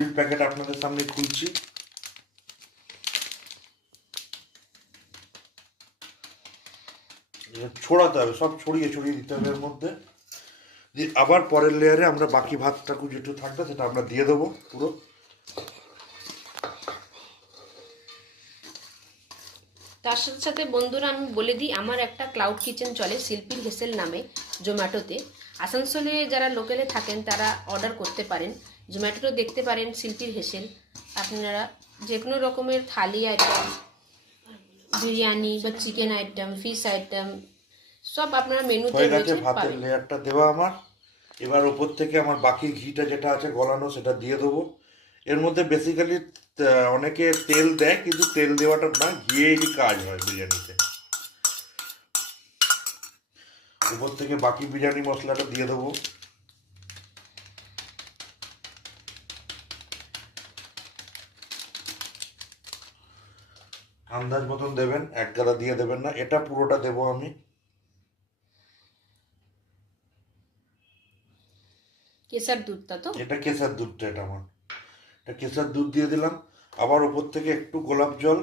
Packet আপনাদের সামনে খুলছি। ছড়াতে হবে, সব ছড়িয়ে ছড়িয়ে দিতে হবে এর মধ্যে। দিয়ে আবার পরের লেয়ারে আমরা বাকি ভাতটা যেটু থাকবে সেটা আমরা দিয়ে দেবো পুরো। তার সাথে সাথে বন্ধুরা আমি বলে দিই, আমার একটা ক্লাউড কিচেন চলে শিল্পীর হেসেল নামে জোম্যাটোতে। আসানসোলে যারা লোকালে থাকেন তারা অর্ডার করতে পারেন, জোম্যাটোতে দেখতে পারেন শিল্পীর হেসেল। আপনারা যে কোনো রকমের থালি আইটেম, বিরিয়ানি বা চিকেন আইটেম, ফিশ আইটেম সব আপনারা মেনুতে হয়ে গেছে রয়েছে ভাতের পাবেন। লেয়ারটা দেওয়া আমার। এবার ওপর থেকে আমার বাকি ঘিটা যেটা আছে গলানো সেটা দিয়ে দেবো। এর মধ্যে বেসিক্যালি অনেকে তেল দেয়, কিন্তু তেল দেওয়াটা না, ঘিয়েরই কাজ হয় বিরিয়ানিতে। উপর থেকে বাকি বিরিয়ানি মশলাটা দিয়ে দেবো। আন্দাজ মতন দেবেন, এক গাদা দিয়ে দেবেন না, এটা পুরোটা দেবো আমি। কেসার দুধটা তো এটা কেসার দুধটা, এটা আমার, এটা কেসার দুধ দিয়ে দিলাম। আবার উপর থেকে একটু গোলাপ জল।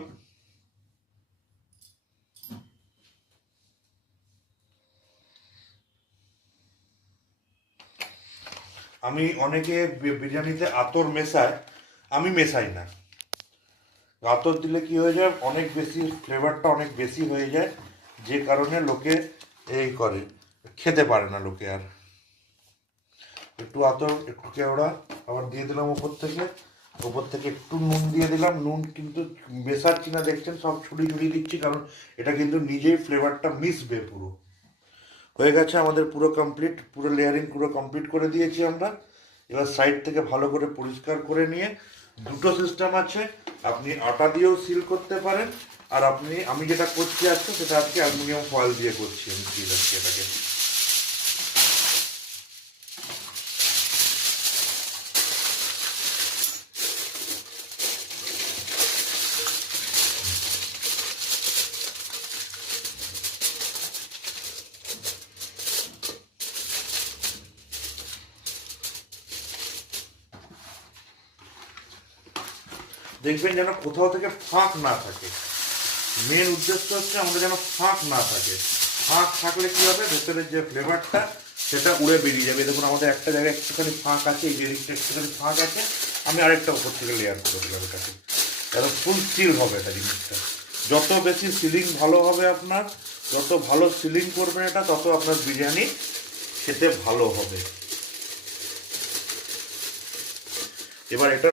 আমি অনেকে বিরিয়ানিতে আতর মেশায়, আমি মেশাই না। আতর দিলে কি হয়ে যায়, অনেক বেশি ফ্লেভারটা অনেক বেশি হয়ে যায়, যে কারণে লোকে এই করে, খেতে পারে না লোকে আর। একটু আতর একটু কেওড়া আবার দিয়ে দিলাম ওপর থেকে। ওপর থেকে একটু নুন দিয়ে দিলাম। নুন কিন্তু মেশাচ্ছি না, দেখছেন সব ছড়িয়ে ছড়িয়ে দিচ্ছি, কারণ এটা কিন্তু নিজেই ফ্লেভারটা মিশবে পুরো। হয়ে গেছে আমাদের পুরো কমপ্লিট, পুরো লেয়ারিং পুরো কমপ্লিট করে দিয়েছি আমরা। এবার সাইড থেকে ভালো করে পরিষ্কার করে নিয়ে, দুটো সিস্টেম আছে, আপনি আটা দিয়েও সিল করতে পারেন, আর আমি যেটা করছি আজকে সেটা আজকে অ্যালুমিনিয়াম ফয়েল দিয়ে করছি আমি সিল আজকে এটাকে। দেখবেন যেন কোথাও থেকে ফাঁক না থাকে। মেন উদ্দেশ্য হচ্ছে আমাদের যেন ফাঁক না থাকে। ফাঁক থাকলে কি হবে, ভেতরের যে ফ্লেভারটা সেটা উড়ে বেরিয়ে যাবে। দেখুন আমাদের একটা জায়গায় একটুখানি ফাঁক আছে, এই যে দিকটা একটুখানি ফাঁক আছে, আমি আরেকটা উপর থেকে লেয়ার করে দিলাম এটাকে। একদম ফুল সিল হবে এটা জিনিসটা। যত বেশি সিলিং ভালো হবে আপনার, যত ভালো সিলিং করবেন এটা, তত আপনার বিরিয়ানি খেতে ভালো হবে। এবার এটা